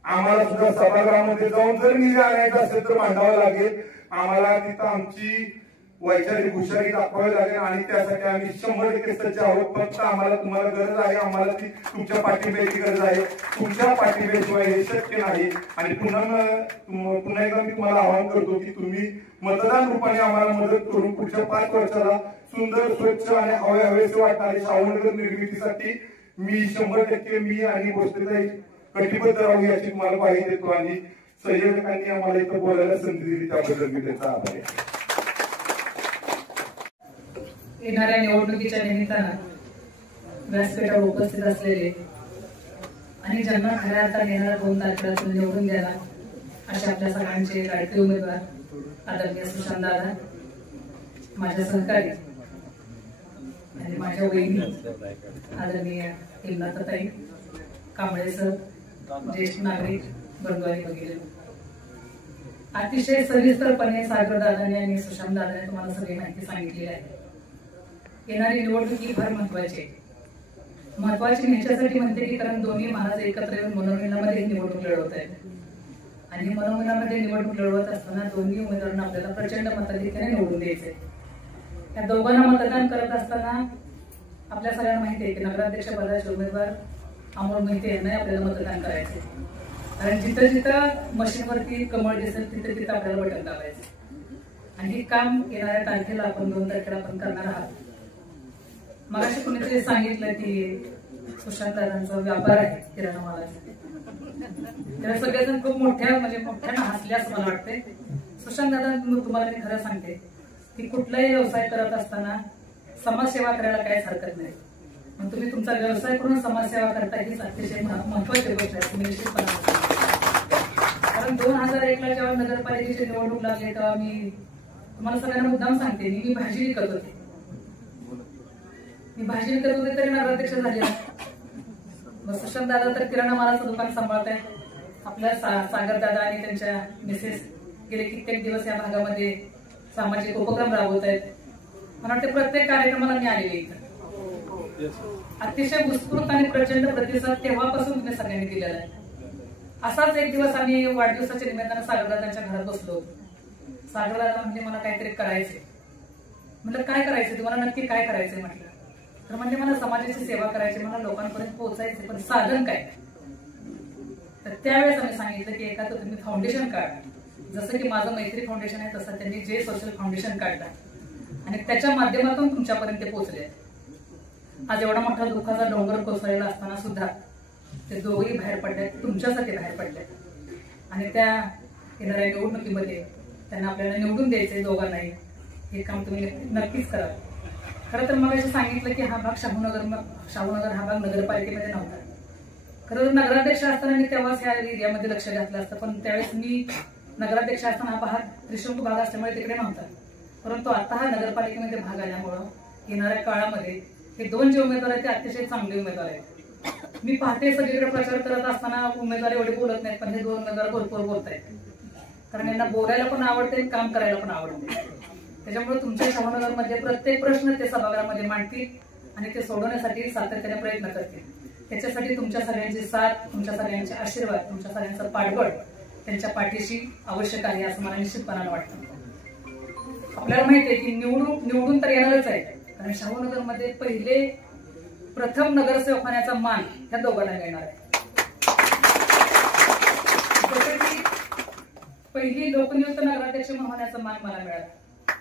आम्हाला सुद्धा सभागृहामध्ये जाऊन जर निधी आणायचा असेल तर भांडावं लागेल. आम्हाला तिथं आमची वैचारिक हुशारी दाखवावी लागेल आणि त्यासाठी आम्ही 100% सज्ज आहोत. फक्त आम्हाला तुम्हाला गरज आहे, आम्हाला ती तुमच्या पाठिंब्याची गरज आहे. तुमच्या पाठिंब्याशिवाय हे शक्य नाही. आणि पुन्हा एकदा मी तुम्हाला आवाहन करतो की तुम्ही मतदान रूपाने आम्हाला मदत करून पुढच्या 5 वर्षाला सुंदर, स्वच्छ आणि हवेसे वाटणारे शाहूनगर निर्मितीसाठी मी 100% मी आणि भोसलेताई कटिबद्ध राहू याची तुम्हाला ग्वाही देतो. आणि संयोजकांनी आम्हाला इथं बोलायला संधी दिली त्याबद्दल मी त्यांचा आभारी आहे. येणाऱ्या निवडणुकीच्या निमित्तानं व्यासपीठावर उपस्थित असलेले आणि ज्यांना खऱ्या अर्थाने येणाऱ्या 2 तारखेला निवडून द्यायला अशा आपल्या सगळ्यांचे लाडके उमेदवार आदरणीय सुशांत दादा, माझ्या सहकारी आणि माझ्या वहिनी आदरणीय हिमनाथताई कांबळे सर, ज्येष्ठ नागरिक बंधू आणि भगिनी, अतिशय सविस्तरपणे सागर दादाने आणि सुशांत दादाने तुम्हाला सगळी माहिती सांगितलेली आहे. येणारी निवडणूक ही फार महत्वाची ह्याच्यासाठी म्हणते की कारण दोन्ही महाराज एकत्र येऊन मनोमिलनामध्ये निवडणूक लढवत आहेत. आणि मनोमिलनामध्ये निवडणूक लढवत असताना दोन्ही उमेदवारांना आपल्याला प्रचंड मताधिक्याने निवडून द्यायचे. या दोघांना मतदान करत असताना आपल्या सगळ्यांना माहिती आहे की नगराध्यक्ष पदाचे उमेदवार अमोल मोहिते यांना आपल्याला मतदान करायचे. कारण जिथं जिथं मशीनवरती कमळ दिसेल तिथे तिथं आपल्याला बटन दाबायचं. आणि हे काम येणाऱ्या तारखेला आपण 2 तारखेला आपण करणार आहात. मगाशी कुणीतरी सांगितलं की सुशांत दादांचा व्यापार आहे किराणा मालाचा. त्याला सगळेजण खूप मोठ्यानं हसले असं मला वाटते. सुशांत दादा तुम्हाला मी खरं सांगते की कुठलाही व्यवसाय करत असताना समाजसेवा करायला काहीच हरकत नाही. मग तुम्ही तुमचा व्यवसाय करून समाजसेवा करता हीच अतिशय महत्वाची गोष्ट आहे. तुम्ही निश्चितपणे कारण 2001ला जेव्हा नगरपालिकेची निवडणूक लागली तेव्हा मी तुम्हाला सगळ्यांना मुद्दाम सांगते मी भाजी विकत होते. मी भाजी विकत होते तरी नगराध्यक्ष झाले. मग सुशांत दादा तर किराणा मालाचं दुकान सांभाळत आहे. आपल्या सागर दादा आणि त्यांच्या मिसेस गेले कित्येक दिवस या भागामध्ये सामाजिक उपक्रम राबवत आहेत. मला वाटतं प्रत्येक कार्यक्रमाला मी आलेले इथं. अतिशय उत्स्फूर्त आणि प्रचंड प्रतिसाद तेव्हापासून तुम्ही सगळ्यांनी दिलेला आहे. असाच एक दिवस आम्ही वाढदिवसाच्या निमित्तानं सागरदादांच्या घरात बसलो होतो. सागरदादा म्हणजे मला काहीतरी करायचंय. म्हटलं काय करायचंय तुम्हाला, नक्की काय करायचंय म्हटलं. तर म्हणजे मला समाजाची सेवा करायची, मला लोकांपर्यंत पोहोचायचे, पण साधन काय. तर त्यावेळेस आम्ही सांगितलं की एखादं तुम्ही फाउंडेशन काढा. जसं की माझं मैत्री फाउंडेशन आहे तसं त्यांनी जे सोशल फाउंडेशन काढलं आणि त्याच्या माध्यमातून तुमच्यापर्यंत ते पोहोचले. आज एवढा मोठा दुःखाचा डोंगर कोसळलेला असताना सुद्धा ते दोघेही बाहेर पडले, तुमच्यासाठी बाहेर पडले. आणि त्या येणाऱ्या निवडणुकीमध्ये त्यांना आपल्याला निवडून द्यायचंय दोघांनाही. हे काम तुम्ही नक्कीच करा. खरं तर मग असं सांगितलं की हा भाग शाहूनगर हा भाग नगरपालिकेमध्ये नव्हता. खरं तर नगराध्यक्ष असताना मी तेव्हाच ह्या एरियामध्ये लक्ष घातलं असतं, पण त्यावेळेस मी नगराध्यक्ष असताना हा भाग त्रिशंकू भाग असल्यामुळे तिकडे नव्हता. परंतु आता हा नगरपालिकेमध्ये भाग आल्यामुळं येणाऱ्या काळामध्ये हे दोन जे उमेदवार आहेत ते अतिशय चांगले उमेदवार आहेत. मी पाहते सगळीकडे प्रचार करत असताना उमेदवार एवढे बोलत नाहीत, पण हे दोन उमेदवार भरपूर बोलत आहेत. कारण यांना बोलायला पण आवडते, काम करायला पण आवडते. त्याच्यामुळे तुमच्या शाहूनगरमध्ये प्रत्येक प्रश्न ते सभागृहामध्ये मांडतील आणि ते सोडवण्यासाठी सातत्याने प्रयत्न करतील. त्याच्यासाठी तुमच्या सगळ्यांची साथ, तुमच्या सगळ्यांचे आशीर्वाद, तुमच्या सगळ्यांचं पाठबळ त्यांच्या पाठीशी आवश्यक आहे असं मला निश्चितपणानं वाटतं. आपल्याला माहिती आहे की निवडून तर येणारच आहे. कारण शाहूनगरमध्ये प्रथम नगरसेवक होण्याचा मान ह्या दोघांना मिळणार आहे. पहिली लोकनियुक्त नगराध्यक्ष होण्याचा मान मला मिळाला.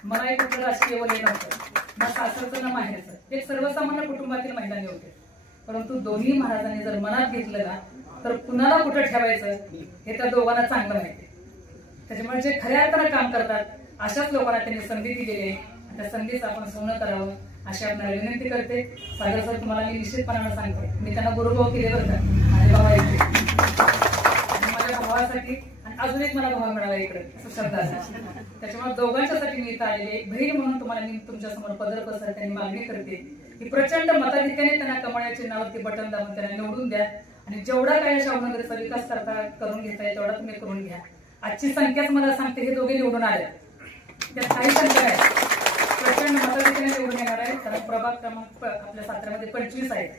मला एक कुठलं राजकीय वलय नव्हतं, ना सासरचं ना माहेरचं. एक सर्वसामान्य कुटुंबातील महिलांनी होते. परंतु दोन्ही महाराजांनी जर मनात घेतलं ना तर कुणाला कुठं ठेवायचं हे त्या दोघांना चांगलं माहिती. त्याच्यामुळे जे खऱ्या अर्थानं काम करतात अशाच लोकांना त्यांनी संधी दिलेली आहे. त्या संधीचं आपण सोनं करावं अशी आपल्याला विनंती करते. सागर सर तुम्हाला मी निश्चितपणानं सांगते, मी त्यांना गुरुभाव केले बरं का. माझे भाव ऐकले आणि माझ्या भावासाठी आणि अजून एक मला भाव मिळाला इकडे असं श्रद्धा आहे. त्याच्यामुळे दोघांच्यासाठी मी इथं आलेले एक बहीण म्हणून तुम्हाला मी तुमच्या समोर पदर पसरते मागणी करते की प्रचंड मताधिक्याने त्यांना कमळाच्या नावावरती बटन दाबून त्यांना निवडून द्या. आणि जेवढा काय शाहूनगरचा विकास करून घेताय तेवढा तुम्ही करून घ्या. आजची संख्याच मला सांगते हे दोघे निवडून आले, त्यात काही संख्या आहे. प्रचंड मताधिक्याने निवडून येणार आहे. कारण प्रभाग क्रमांक आपल्या साताऱ्यामध्ये 25 आहेत.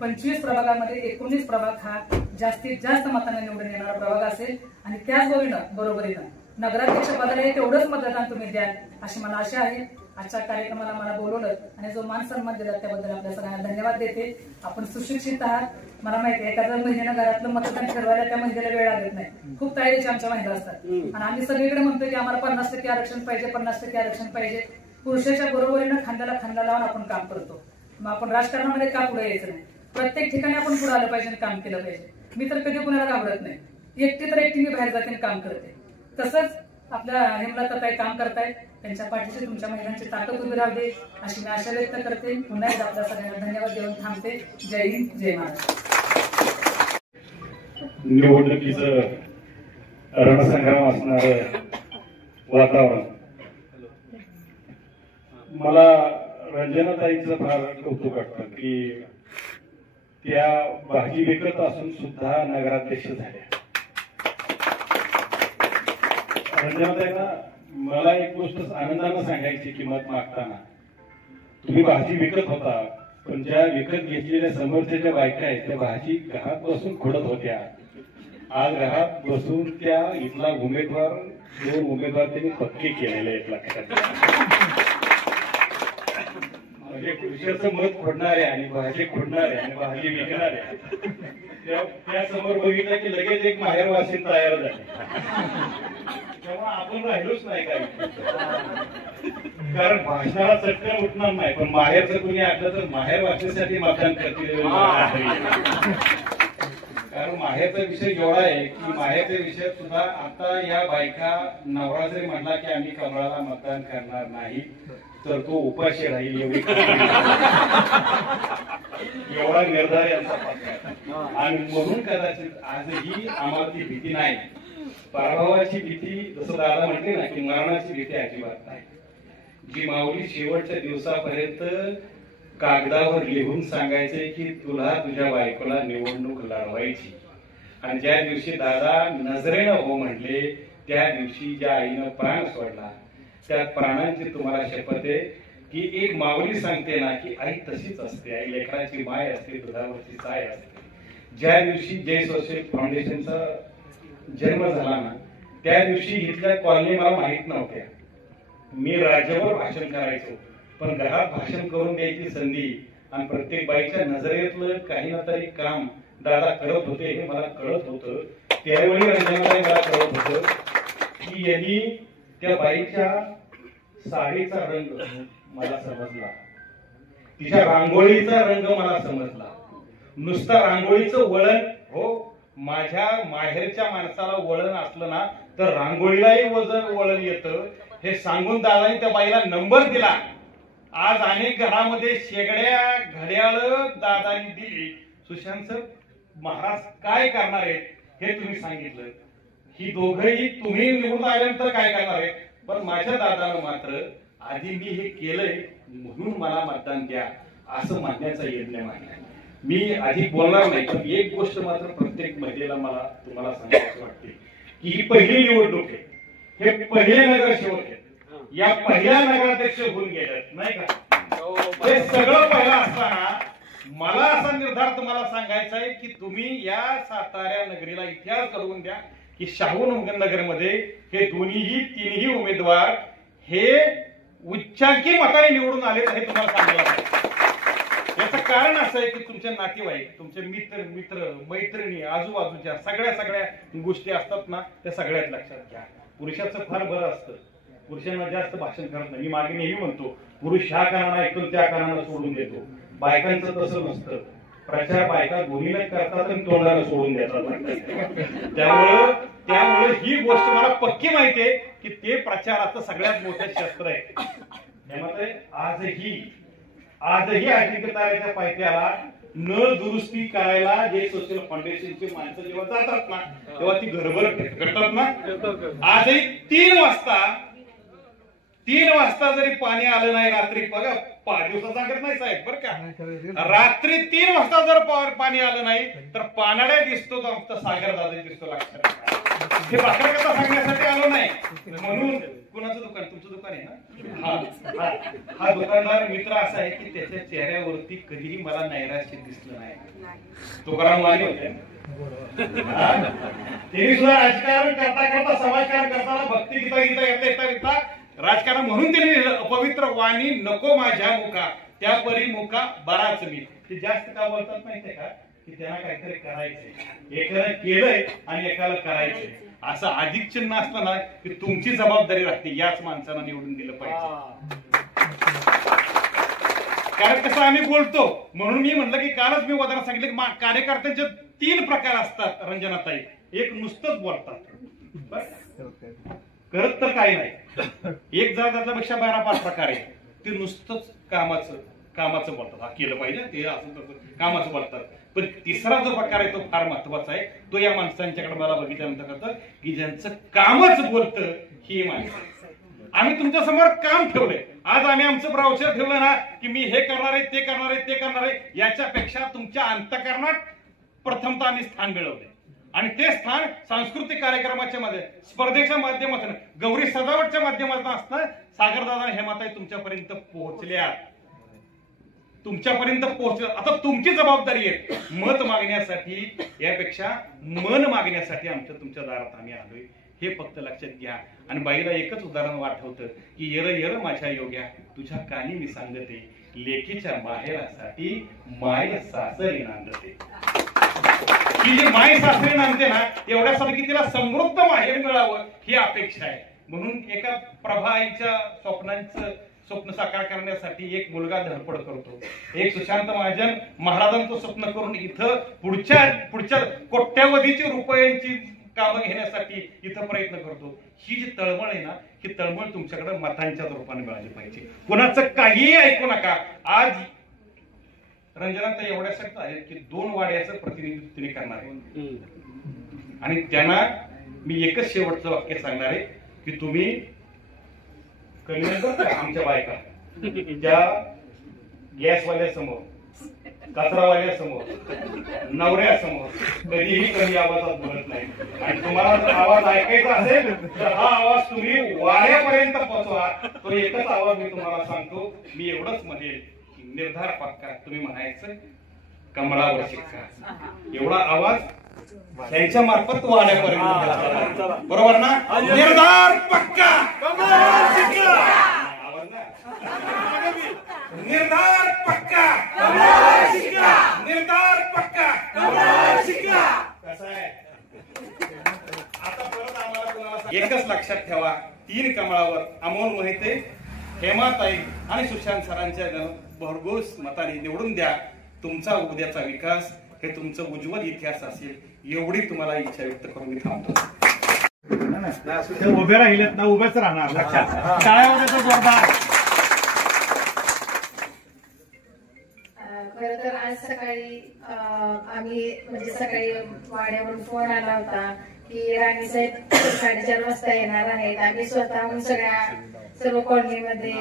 25 प्रभागामध्ये 19 प्रभाग हा जास्तीत जास्त मतांना निवडून येणारा प्रभाग असेल. आणि त्याचबरोबरीनं नगराध्यक्ष पदाला तेवढंच मतदान तुम्ही द्याल अशी मला आशा आहे. आजच्या कार्यक्रमाला मला बोलवलं आणि जो मान सन्मान दिला त्याबद्दल आपल्या सगळ्यांना धन्यवाद देते. आपण सुशिक्षित आहात. मला माहिती आहे एखाद्या महिन्यानं घरातलं मतदान ठरवायला त्या महिन्याला वेळ लागत नाही. खूप तयारीच्या आमच्या महिला असतात आणि आम्ही सगळीकडे म्हणतो की आम्हाला 50% आरक्षण पाहिजे, 50% आरक्षण पाहिजे. पुरुषाच्या बरोबरीनं खांद्याला खांदा लावून आपण काम करतो. मग आपण राजकारणामध्ये का पुढे यायचं नाही. प्रत्येक ठिकाणी आपण पुढे आलं पाहिजे, काम केलं पाहिजे. मी तर कधी कुणाला घाबरत नाही. एकटी मी बाहेर जाते काम करते. तसंच आपल्या हेमलताताई काम करतायत. त्यांच्या पाठीशी तुमच्या महिलांची ताकद उभी राहू दे अशी मी आशा व्यक्त करते. पुन्हा एकदा आपल्या सगळ्यांना धन्यवाद देऊन थांबते. जय हिंद, जय महाराष्ट्र. निवडणुकीचं रणसंग्राम असणार वातावरण. मला रंजनाताईचं फार कौतुक वाटतं की त्या भाजी विकत असून सुद्धा नगराध्यक्ष झाल्या. रंजनाताईंना मला एक गोष्ट आनंदानं सांगायची की मत मागताना तुम्ही भाजी विकत होता, पण ज्या विकत घेतलेल्या समोरच्या ज्या बायका आहेत त्या भाजी घरात बसून खोडत होत्या. आज घरात बसून त्या इथला उमेदवार 2 उमेदवार त्यांनी पक्के केलेले आहेत लक्षात. म्हणजे पुरुषाचं मत खोडणारे आणि भाजी खोडणारे आणि भाजी विकणारे त्या समोर बघितलं की लगेच एक माहेर वासिन तयार झाले. तेव्हा आपण राहिलोच नाही काही. कारण भाषणाला चटकन उठणार नाही, पण माहेरचं कुणी आलं तर माहेर वाचण्यासाठी मतदान करतील. कारण माहेरचा विषय एवढा आहे की माहेरच्या विषयात सुद्धा आता या बायका नवरा जरी म्हणला की आम्ही कमळाला मतदान करणार नाही तर तो उपाशी राहील एवढा निर्धार यांचा पक्का. आणि म्हणून कदाचित आजही आम्हाला ती भीती नाही. पराभवाची भीती जसं दादा म्हटले ना की मरणाची भीती अजिबात नाही. जी माऊली शेवटच्या दिवसापर्यंत कागदावर लिहून सांगायचे की तुला तुझ्या बायकोला निवडणूक लढवायची आणि ज्या दिवशी दादा नजरेनं हो म्हणले त्या दिवशी ज्या आईनं प्राण सोडला त्या प्राणांची तुम्हाला शपथ आहे की एक माऊली सांगते ना की आई तशीच असते, आई लेकराची माय असते, दुधावरची साय असते. ज्या दिवशी जय सोशल फाउंडेशनचा जन्म झाला ना त्या दिवशी इथल्या कॉलनी मला माहित नव्हत्या. मी राज्यावर भाषण करायचो पण घरात भाषण करून द्यायची संधी आणि प्रत्येक बाईच्या नजरेतलं काही ना तरी काम दादा करत होते हे मला कळत होतं. त्यावेळी रंजनाताई मला कळत होतं की यांनी त्या बाईच्या साडीचा रंग मला समजला, तिच्या रांगोळीचा रंग मला समजला. नुसतं रांगोळीचं वळण हो माझ्या माहेरच्या माणसाला वळण असलं ना तर रांगोळीलाही वळण येतं हे सांगून दादाने त्या बाईला नंबर दिला. आज अनेक घरामध्ये शेगड्या घड्याळ दादानी दिली. सुशांत सर महाराज काय करणार आहेत हे तुम्ही सांगितलं. ही दोघंही तुम्ही निवडून आल्यानंतर काय करणार आहेत पण माझ्या दादानं मात्र आधी मी हे केलंय म्हणून मला मतदान द्या असं म्हणण्याचा यज्ञ मांडलाय. मी अधिक बोलणार नाही पण एक गोष्ट मात्र प्रत्येक महिलेला मला तुम्हाला सांगायची वाटते की ही पहिली निवडणूक आहे, हे पहिले नगरसेवक आहेत, या पहिल्या नगराध्यक्ष होऊन गेल्यात नाही का. हे सगळं पहिलं असताना मला असा निर्धार तुम्हाला सांगायचा आहे की तुम्ही या सातारा नगरीला इतिहास घडवून द्या की शाहू नगरमध्ये हे तिन्ही उमेदवार हे उच्चांकी मताने निवडून आले हे तुम्हाला सांगायला पाहिजे. याचं कारण असं आहे की तुमचे नातेवाईक, तुमचे मित्र मैत्रिणी, आजूबाजूच्या सगळ्या गोष्टी असतात ना त्या सगळ्यात लक्षात घ्या. पुरुषाचं फार बरं असतं, पुरुषांना जास्त भाषण करत नाही. मी मागे नेहमी म्हणतो पुरुष ह्या कानाला ऐकून त्या कानाला सोडून देतो. बायकांचं तसं नसतं. प्रचार बायका दोन्हीला करतात आणि तोंडाला सोडून देतात. त्यामुळे ही गोष्ट मला पक्की माहिती आहे की ते प्रचाराचं सगळ्यात मोठं शस्त्र आहे. त्यामध्ये आजही अजिंक्यताऱ्याच्या पायथ्याला नळ दुरुस्ती करायला जे सोशल फाउंडेशनची माणसं जेव्हा जातात ना तेव्हा ती घरभर करतात ना. आजही 3 वाजता जरी पाणी आलं नाही रात्री, बघा 5 दिवसात सांगत नाही साहेब बरं का, रात्री 3 वाजता जर पाणी आलं नाही तर पानाड्या दिसतो तो आमचा सागर दादा दिसतो. लक्षात हे भाकर कथा सांगण्यासाठी आलो नाही. म्हणून कुणाचं दुकान, तुमचं दुकान आहे ना, हा दुकानदार मित्र असा आहे की त्याच्या चेहऱ्यावरती कधीही मला नैराश्य दिसलं नाही. तुकाराम वाणी होते त्यांनी सुद्धा राजकारण करता समाजकारण करताना भक्ती गीता येता राजकारण म्हणून त्यांनी पवित्र वाणी नको माझ्या मुखा त्यापरी मुखा बराच मी. ते जास्त का बोलतात माहितीये का की त्यांना काहीतरी करायचंय, एकाला केलंय आणि एकाला करायचंय असं अधिक चिन्ह असतं ना की तुमची जबाबदारी राहते याच माणसाला निवडून दिलं पाहिजे. कारण कसं आम्ही बोलतो म्हणून मी म्हटलं की कालच मी उदाहरण सांगितलं की कार्यकर्त्यांचे 3 प्रकार असतात रंजनाताई. एक नुसतंच बोलतात करत तर काही नाही, एक जरा त्याच्यापेक्षा 12-5 प्रकार आहे ते नुसतंच कामाचं बोलतात. हा केलं पाहिजे ते असं तसं कामाचं बोलतात. पण तिसरा जो प्रकार आहे तो फार महत्वाचा आहे. तो या माणसांच्याकडे मला बघितल्यानंतर कळतं की ज्यांचं कामच बोलतं ही माणसं. आम्ही तुमच्या समोर काम ठेवलंय. आज आम्ही आमचं ब्राउचर ठेवलं ना की मी हे करणार आहे ते करणार आहे याच्यापेक्षा तुमच्या अंतःकरणात प्रथमतः आम्ही स्थान मिळवले आणि ते स्थान सांस्कृतिक कार्यक्रमाच्या मध्ये, स्पर्धेच्या माध्यमातून, गौरी सजावटच्या माध्यमातून असतं. सागरदादा हेमाताई तुमच्यापर्यंत पोहोचल्या. आता तुमची जबाबदारी आहे मत मागण्यासाठी, यापेक्षा मन मागण्यासाठी तुमच्या दारात आम्ही आलोय हे फक्त लक्षात घ्या. आणि बाईला एकच उदाहरण आठवतं की यर माझ्या योग्या तुझ्या कानी मी सांगते लेकीच्या माहेरासाठी माय सासरी नांदते. ही जी माय सासरी नांदते ना एवढ्यासाठी की तिला समृद्ध माहेर मिळावं ही अपेक्षा आहे. म्हणून एका प्रभाईच्या स्वप्न साकार करण्यासाठी एक मुलगा धडपड करतो. एक सुशांत महाजन महाराजांचं स्वप्न करून इथं पुढच्या कोट्यावधीची रुपयांची कामं घेण्यासाठी इथं प्रयत्न करतो. ही जी तळमळ आहे ना ही तळमळ तुमच्याकडे मतांच्या रूपाने मिळाली पाहिजे. कुणाचं काहीही ऐकू नका. आज रंजनाताई एवढ्यासाठी आहेत की 2 वाड्याचं प्रतिनिधित्व तिने करणार आहे आणि त्यांना मी एकच शेवटचं वाक्य सांगणार आहे की तुम्ही आमच्या बायका त्या गॅसवाल्या समोर कचरावाल्यासमोर, नवऱ्यासमोर कधीही कमी आवाजात बोलत नाही. आणि तुम्हाला जर आवाज ऐकायचा असेल तर हा आवाज तुम्ही वाड्यापर्यंत पोहोचवा. तो एकच आवाज मी तुम्हाला सांगतो. मी एवढंच म्हणेल की निर्धार पक्का तुम्ही म्हणायचं कमळावर शिक्का. एवढा आवाज त्यांच्या मार्फत वाड्यापर्यंत. बरोबर ना? निर्धार पक्का आवाज ना. निर्धार पक्का निर्धार पक्का. कसं आहे आता परत आम्हाला कुणाला एकच लक्षात ठेवा. 3 कमळावर अमोल मोहिते, हेमाताई आणि सुशांत सरांच्या भरघोस मताने निवडून द्या. तुमचा उद्याचा विकास हे तुमचं उज्ज्वल इतिहास असेल एवढी तुम्हाला इच्छा व्यक्त करून मी थांबतो. उभे राहिलेत ना उभेच राहणार. लक्षात टाळ्या जोरदार. खरं तर आज सकाळी आम्ही म्हणजे सकाळी वाड्यावरून फोन आला होता की राणीसाहेब 4:30 वाजता येणार आहेत. आम्ही स्वतःहून सर्व कॉलनीमध्ये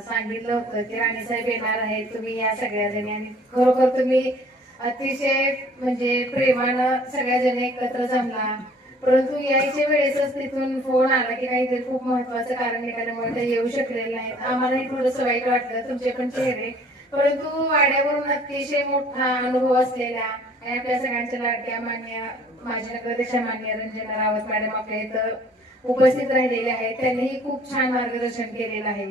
सांगितलं होतं की राणीसाहेब येणार आहेत, तुम्ही या सगळ्याजणी. आणि खरोखर तुम्ही अतिशय म्हणजे प्रेमानं सगळ्याजणी एकत्र जमला. परंतु यायच्या वेळेसच तिथून फोन आला की काहीतरी खूप महत्वाचं कारण निघाल्यामुळे ते येऊ शकलेलं नाहीत. आम्हालाही थोडंसं वाईट वाटलं, तुमचे पण चेहरे. परंतु वाड्यावरून अतिशय मोठा अनुभव असलेल्या आणि आपल्या सगळ्यांच्या लाडक्या माजी नगराध्यक्ष मान्य रंजना रावत मॅडम आपल्या इथं उपस्थित राहिलेले आहेत. त्यांनीही खूप छान मार्गदर्शन केलेलं आहे.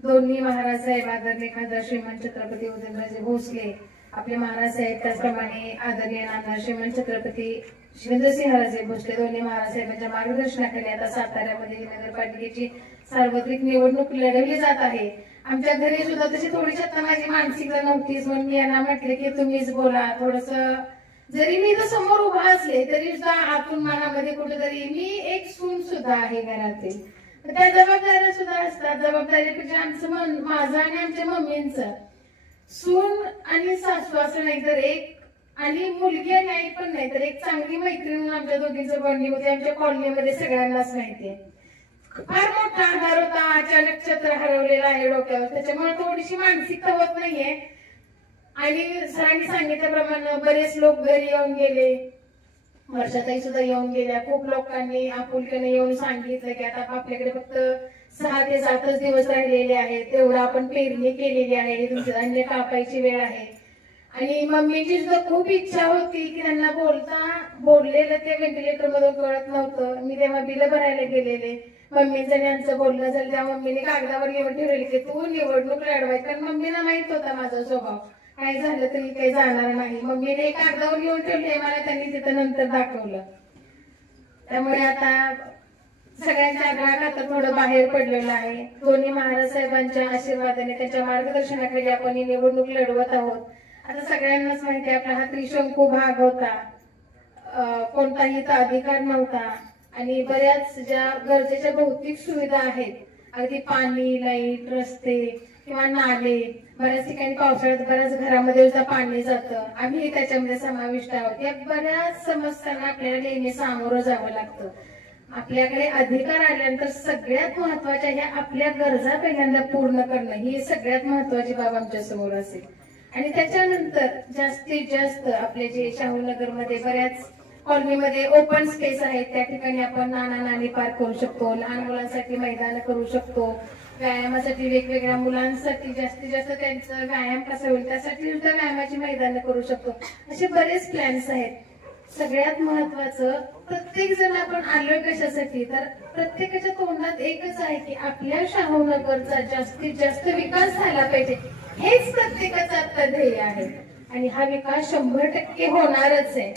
दोन्ही महाराज साहेब आदरणीय खासदार श्रीमंत छत्रपती उदयनराजे भोसले आपले महाराज साहेब, त्याचप्रमाणे आदरणीय नामदार श्रीमंत छत्रपती शिवेंद्रसिंहराजे भोसले दोन्ही महाराज साहेबांच्या मार्गदर्शनाखाली आता साताऱ्यामध्ये नगरपालिकेची सार्वत्रिक निवडणूक लढवली जात आहे. आमच्या घरी सुद्धा तशी थोडीशी आता माझी मानसिकता नव्हतीच, म्हणून मी यांना म्हटले की तुम्हीच बोला. थोडस जरी मी इथं समोर उभा असले तरी सुद्धा आतून मनामध्ये कुठेतरी मी एक सून सुद्धा आहे घरातील. त्या जबाबदाऱ्या सुद्धा असतात. जबाबदारीपेक्षा आमचं माझं आणि आमच्या मम्मींचं सून आणि सासू असं नाही तर एक, आणि मुलगी आणि आई पण नाही तर एक चांगली मैत्रीण आमच्या दोघींचं बॉन्डिंग होते. आमच्या कॉलनीमध्ये सगळ्यांनाच माहितीये. फार मोठा आधार होता. अचानक छत्र हरवलेला आहे डोक्यावर, त्याच्यामुळे थोडीशी मानसिकता होत नाहीये. आणि सरांनी सांगितल्याप्रमाणे बरेच लोक घरी येऊन गेले, वर्षाताई सुद्धा येऊन गेल्या. खूप लोकांनी आपुलकीने येऊन सांगितलं की आता आपल्याकडे फक्त 6 ते 7 दिवस राहिलेले आहेत, तेवढं आपण पेरणी केलेली आहे, तुमची धान्य कापायची वेळ आहे. आणि मम्मीची सुद्धा खूप इच्छा होती की त्यांना बोललेलं ते व्हेंटिलेटर मधून कळत नव्हतं. मी तेव्हा बिल भरायला गेलेले, मम्मीचं आणि यांचं बोलणं झालं. तेव्हा मम्मीने कागदावर लिहून ठेवले की तू निवडणूक लढवाय, कारण मम्मीला माहित होता माझा स्वभाव, काय झालं तरी काही जाणार नाही. मम्मीने कागदावर लिहून ठेवले, मला त्यांनी तिथं नंतर दाखवलं. त्यामुळे आता सगळ्यांच्या आग्रहात थोडं बाहेर पडलेलं आहे. दोन्ही महाराज साहेबांच्या आशीर्वादाने त्यांच्या मार्गदर्शनाखाली आपण ही निवडणूक लढवत आहोत. आता सगळ्यांनाच माहिती आपला हा त्रिशंकू भाग होता, कोणताही अधिकार नव्हता. आणि बऱ्याच ज्या गरजेच्या भौतिक सुविधा आहेत, अगदी पाणी, लाईट, रस्ते किंवा नाले, बऱ्याच ठिकाणी पावसाळ्यात बऱ्याच घरामध्ये सुद्धा पाणी जातं, आम्ही त्याच्यामध्ये समाविष्ट आहोत. या बऱ्याच समस्यांना आपल्याला नेहमी सामोरं जावं लागतं. आपल्याकडे अधिकार आल्यानंतर सगळ्यात महत्वाच्या ह्या आपल्या गरजा पहिल्यांदा पूर्ण करणं ही सगळ्यात महत्वाची बाब आमच्या समोर असेल. आणि त्याच्यानंतर जास्तीत जास्त आपले जे शाहूनगरमध्ये बऱ्याच कॉलनीमध्ये ओपन स्पेस आहेत, त्या ठिकाणी आपण नानी पार्क करू शकतो, लहान मुलांसाठी मैदान करू शकतो, व्यायामासाठी वेगवेगळ्या मुलांसाठी जास्तीत जास्त त्यांचा व्यायाम कसा होईल त्यासाठी सुद्धा व्यायामाची मैदान करू शकतो. असे बरेच प्लॅन्स आहेत. सगळ्यात महत्वाचं, प्रत्येक जण आपण आलोय कशासाठी, तर प्रत्येकाच्या तोंडात एकच आहे की आपल्या शाहूनगरचा जास्तीत जास्त विकास झाला पाहिजे, हेच प्रत्येकाचं आता ध्येय आहे. आणि हा विकास 100% होणारच आहे.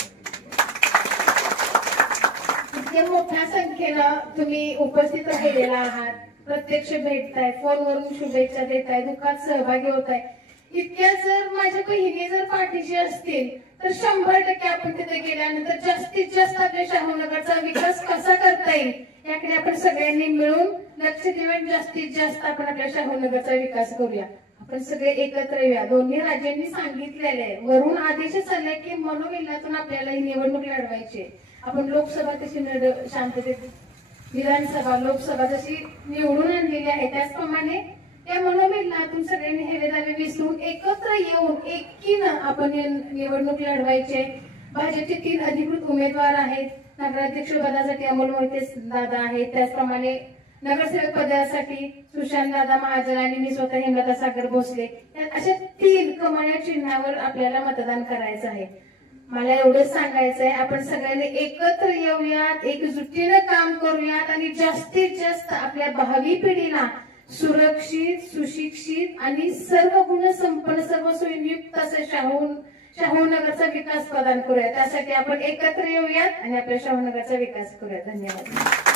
इतक्या मोठ्या संख्येनं तुम्ही उपस्थित राहिलेला आहात, प्रत्यक्ष भेटताय, फोनवरून शुभेच्छा देताय, दुःखात सहभागी होताय. इतक्या जर माझ्या बहिणी जर पाठीशी असतील तर 100% आपण तिथे गेल्यानंतर जास्तीत जास्त आपल्या शाहूनगरचा विकास कसा करता येईल याकडे आपण सगळ्यांनी मिळून लक्ष देऊन जास्तीत जास्त आपण आपल्या शाहूनगरचा विकास करूया. आपण सगळे एकत्र येऊया. दोन्ही राज्यांनी सांगितलेले वरून आदेशच आले की मनोविल्लातून आपल्याला ही निवडणूक लढवायची. आपण लोकसभा कशी शांततेत, विधानसभा, लोकसभा जशी निवडून आणलेली आहे त्याचप्रमाणे या मनोमेलनातून सगळ्यांनी हे वेदावे विसरून एकत्र येऊन एकीनं आपण निवडणूक लढवायचे. भाजपचे 3 अधिकृत उमेदवार आहेत. नगराध्यक्ष पदासाठी अमोल मोहिते दादा आहेत, त्याचप्रमाणे नगरसेवक पदासाठी सुशांत दादा महाजन आणि मी स्वतः हेमलता सागर भोसले. अशा 3 कमळ्या चिन्हावर आपल्याला मतदान करायचं आहे. मला एवढंच सांगायचं आहे, आपण सगळ्यांनी एकत्र येऊयात, एकजुटीनं काम करूयात आणि जास्तीत जास्त आपल्या भावी पिढीला सुरक्षित, सुशिक्षित आणि सर्व गुण संपन्न, सर्व सोयीयुक्त असं शाहूनगरचा विकास प्रदान करूया. त्यासाठी आपण एकत्र येऊयात आणि आपल्या शाहूनगरचा विकास करूया. धन्यवाद.